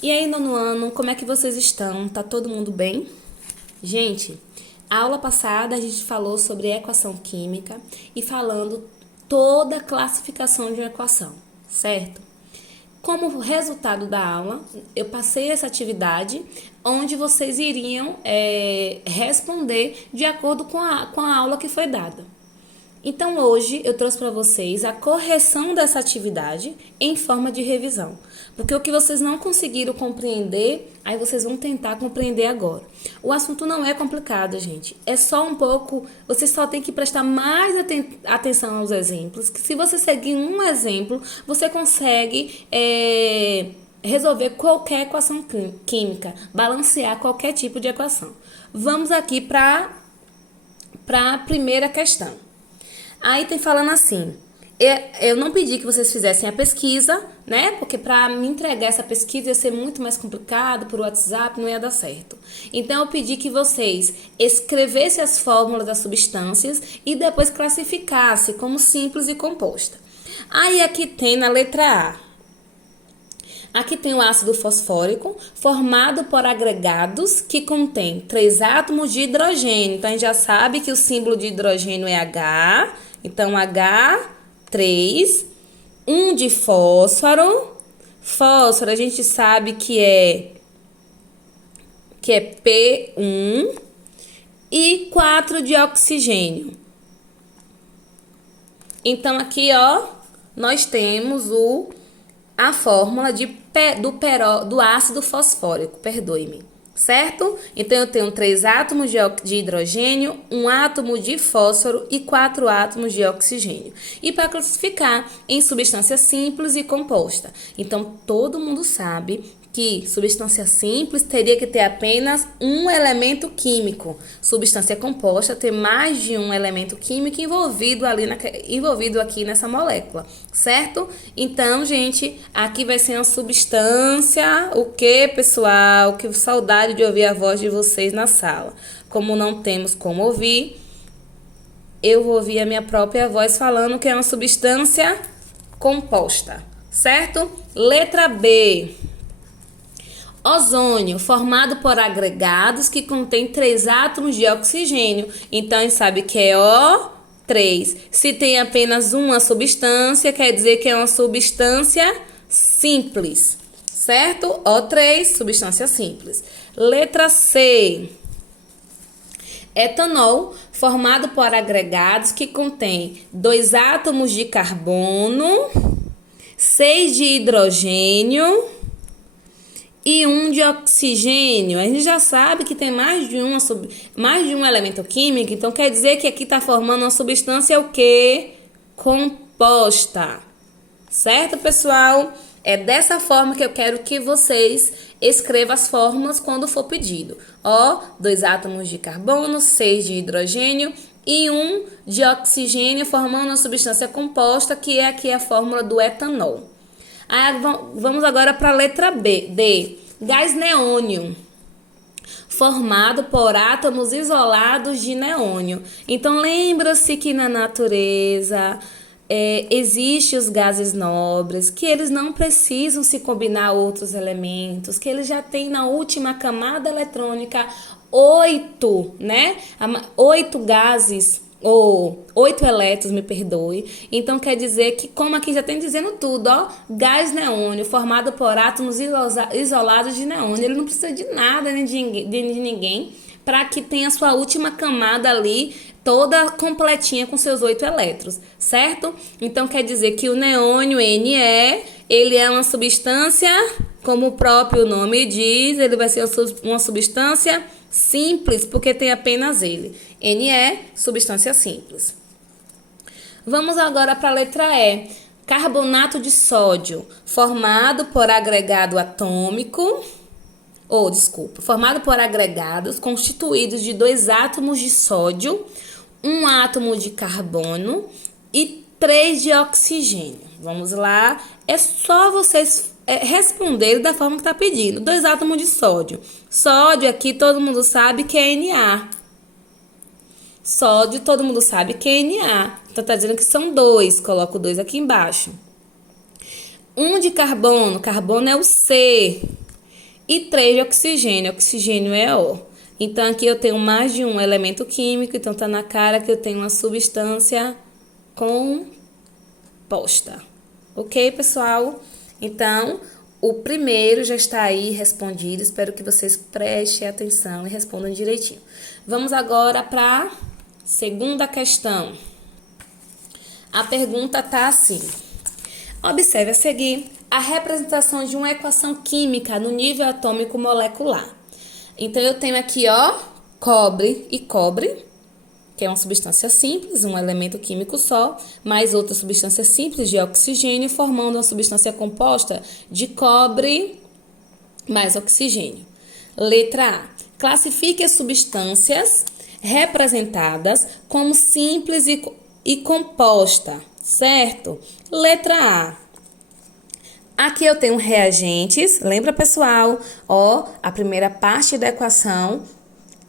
E aí, nono ano, como é que vocês estão? Tá todo mundo bem? Gente, a aula passada a gente falou sobre equação química e falando toda a classificação de uma equação, certo? Como resultado da aula, eu passei essa atividade onde vocês iriam responder de acordo com a aula que foi dada. Então, hoje eu trouxe para vocês a correção dessa atividade em forma de revisão. Porque o que vocês não conseguiram compreender, aí vocês vão tentar compreender agora. O assunto não é complicado, gente. É só um pouco. Você só tem que prestar mais atenção aos exemplos. Que se você seguir um exemplo, você consegue resolver qualquer equação química, balancear qualquer tipo de equação. Vamos aqui para a primeira questão. Aí tem falando assim, eu não pedi que vocês fizessem a pesquisa, né? Porque para me entregar essa pesquisa ia ser muito mais complicado por WhatsApp, não ia dar certo. Então eu pedi que vocês escrevessem as fórmulas das substâncias e depois classificassem como simples e composta. Aí aqui tem na letra A. Aqui tem o ácido fosfórico, formado por agregados que contém 3 átomos de hidrogênio. Então, a gente já sabe que o símbolo de hidrogênio é H. Então, H3. 1 de fósforo. Fósforo, a gente sabe que é P1. E 4 de oxigênio. Então, aqui, ó, nós temos a fórmula do ácido fosfórico, perdoe-me, certo? Então, eu tenho 3 átomos de hidrogênio, 1 átomo de fósforo e 4 átomos de oxigênio. E para classificar em substância simples e composta. Então, todo mundo sabe que substância simples teria que ter apenas um elemento químico. Substância composta tem mais de um elemento químico envolvido aqui nessa molécula, certo? Então, gente, aqui vai ser uma substância, o que, pessoal? Que saudade de ouvir a voz de vocês na sala. Como não temos como ouvir, eu vou ouvir a minha própria voz falando que é uma substância composta, certo? Letra B. Ozônio, formado por agregados que contém 3 átomos de oxigênio. Então, a gente sabe que é O3. Se tem apenas uma substância, quer dizer que é uma substância simples, certo? O3, substância simples. Letra C. Etanol, formado por agregados que contém 2 átomos de carbono, 6 de hidrogênio e 1 de oxigênio. A gente já sabe que tem mais de um elemento químico, então quer dizer que aqui está formando uma substância o quê? Composta. Certo, pessoal? É dessa forma que eu quero que vocês escrevam as fórmulas quando for pedido. Ó, 2 átomos de carbono, 6 de hidrogênio e 1 de oxigênio formando uma substância composta, que é aqui a fórmula do etanol. Aí, vamos agora para a letra D. Gás neônio, formado por átomos isolados de neônio. Então, lembra-se que na natureza existem os gases nobres, que eles não precisam se combinar a outros elementos, que eles já têm na última camada eletrônica 8, né? 8 gases, ou 8 elétrons, me perdoe. Então, quer dizer que, como aqui já tem dizendo tudo, ó, gás neônio, formado por átomos isolados de neônio. Ele não precisa de nada, nem de ninguém, para que tenha sua última camada ali, toda completinha com seus 8 elétrons, certo? Então, quer dizer que o neônio, Ne, ele é uma substância, como o próprio nome diz, ele vai ser uma substância simples, porque tem apenas ele. Ne, substância simples. Vamos agora para a letra E. Carbonato de sódio, formado por agregado atômico, formado por agregados constituídos de 2 átomos de sódio, 1 átomo de carbono e 3 de oxigênio. Vamos lá, é só vocês responderem da forma que está pedindo. 2 átomos de sódio. Sódio aqui todo mundo sabe que é Na. Sódio todo mundo sabe que é Na. Então tá dizendo que são 2. Coloco 2 aqui embaixo. 1 de carbono. Carbono é o C. e 3 de oxigênio. Oxigênio é O. Então, aqui eu tenho mais de um elemento químico, então tá na cara que eu tenho uma substância composta. Ok, pessoal? Então, o primeiro já está aí respondido. Espero que vocês prestem atenção e respondam direitinho. Vamos agora para a segunda questão. A pergunta tá assim. Observe a seguir a representação de uma equação química no nível atômico molecular. Então, eu tenho aqui, ó, cobre e cobre, que é uma substância simples, um elemento químico só, mais outra substância simples de oxigênio, formando uma substância composta de cobre mais oxigênio. Letra A. Classifique as substâncias representadas como simples e composta, certo? Letra A. Aqui eu tenho reagentes, lembra, pessoal? Ó, a primeira parte da equação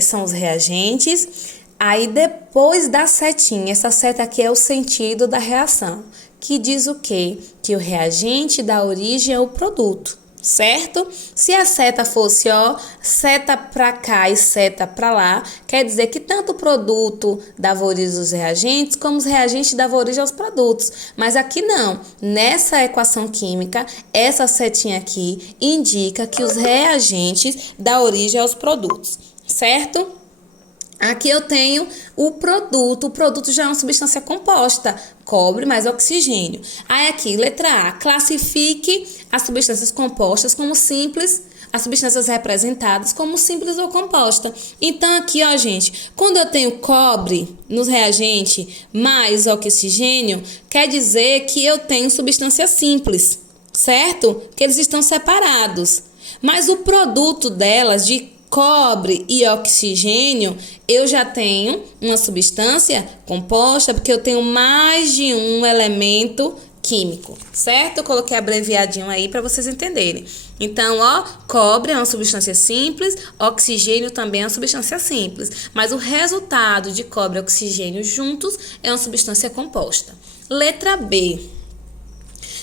são os reagentes. Aí depois da setinha, essa seta aqui é o sentido da reação, que diz o quê? Que o reagente dá origem ao produto, certo? Se a seta fosse, ó, seta pra cá e seta pra lá, quer dizer que tanto o produto dava origem aos reagentes, como os reagentes davam origem aos produtos. Mas aqui não. Nessa equação química, essa setinha aqui indica que os reagentes dão origem aos produtos, certo? Aqui eu tenho o produto já é uma substância composta, cobre mais oxigênio. Aí aqui, letra A, classifique as substâncias compostas como simples, as substâncias representadas como simples ou composta. Então aqui, ó, gente, quando eu tenho cobre nos reagentes mais oxigênio, quer dizer que eu tenho substância simples, certo? Que eles estão separados. Mas o produto delas, de cobre e oxigênio, eu já tenho uma substância composta, porque eu tenho mais de um elemento químico, certo? Eu coloquei abreviadinho aí para vocês entenderem. Então, ó, cobre é uma substância simples, oxigênio também é uma substância simples, mas o resultado de cobre e oxigênio juntos é uma substância composta. Letra B.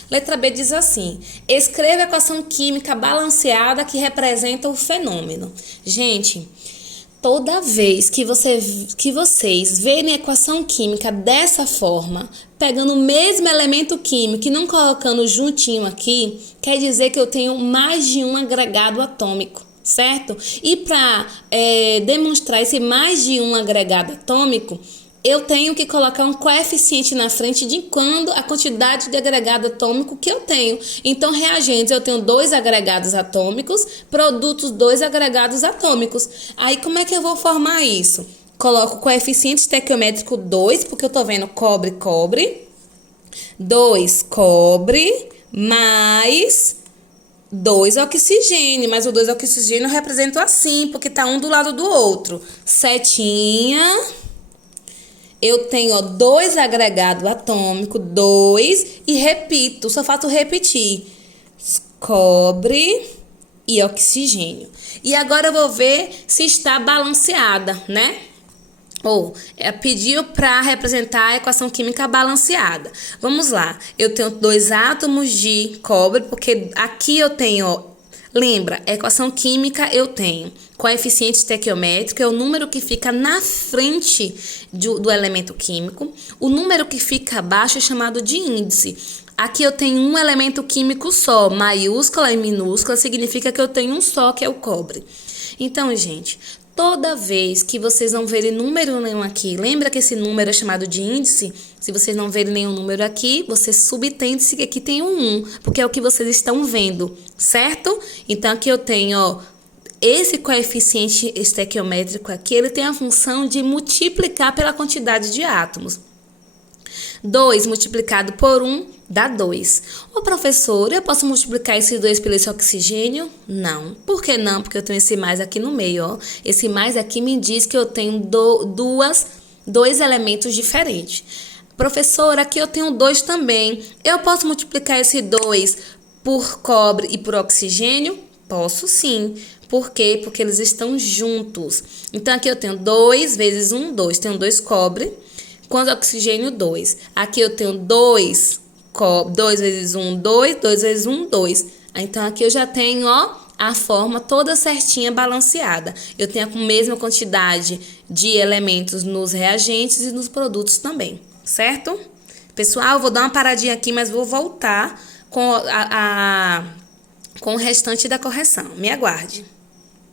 Letra B diz assim: escreva a equação química balanceada que representa o fenômeno. Gente, toda vez que vocês verem a equação química dessa forma, pegando o mesmo elemento químico e não colocando juntinho aqui, quer dizer que eu tenho mais de um agregado atômico, certo? E para demonstrar esse mais de um agregado atômico, eu tenho que colocar um coeficiente na frente de quando a quantidade de agregado atômico que eu tenho. Então, reagentes, eu tenho 2 agregados atômicos, produtos 2 agregados atômicos. Aí, como é que eu vou formar isso? Coloco o coeficiente estequiométrico 2, porque eu tô vendo cobre, cobre. 2 cobre mais 2 oxigênio. Mas o 2 oxigênio eu represento assim, porque tá um do lado do outro. Setinha. Eu tenho 2 agregados atômicos, 2, e repito, só faço repetir. Cobre e oxigênio. E agora eu vou ver se está balanceada, né? Pediu para representar a equação química balanceada. Vamos lá. Eu tenho 2 átomos de cobre, porque aqui eu tenho, ó, lembra, a equação química eu tenho coeficiente estequiométrico, é o número que fica na frente do elemento químico. O número que fica abaixo é chamado de índice. Aqui eu tenho um elemento químico só, maiúscula e minúscula, significa que eu tenho um só, que é o cobre. Então, gente, toda vez que vocês não verem número nenhum aqui, lembra que esse número é chamado de índice? Se vocês não verem nenhum número aqui, você subentende-se que aqui tem um 1, porque é o que vocês estão vendo, certo? Então, aqui eu tenho, ó, esse coeficiente estequiométrico aqui, ele tem a função de multiplicar pela quantidade de átomos. 2 multiplicado por 1 dá 2. Ô, professor, eu posso multiplicar esse 2 pelo esse oxigênio? Não. Por que não? Porque eu tenho esse mais aqui no meio, ó. Esse mais aqui me diz que eu tenho dois elementos diferentes. Professor, aqui eu tenho 2 também. Eu posso multiplicar esse 2 por cobre e por oxigênio? Posso sim. Por quê? Porque eles estão juntos. Então, aqui eu tenho 2 vezes 1, 2. Tenho 2 cobre. Quanto oxigênio? 2. Aqui eu tenho 2 vezes 1, 2. 2 vezes 1, 2. Então, aqui eu já tenho, ó, a forma toda certinha, balanceada. Eu tenho a mesma quantidade de elementos nos reagentes e nos produtos também, certo? Pessoal, vou dar uma paradinha aqui, mas vou voltar com com o restante da correção. Me aguarde.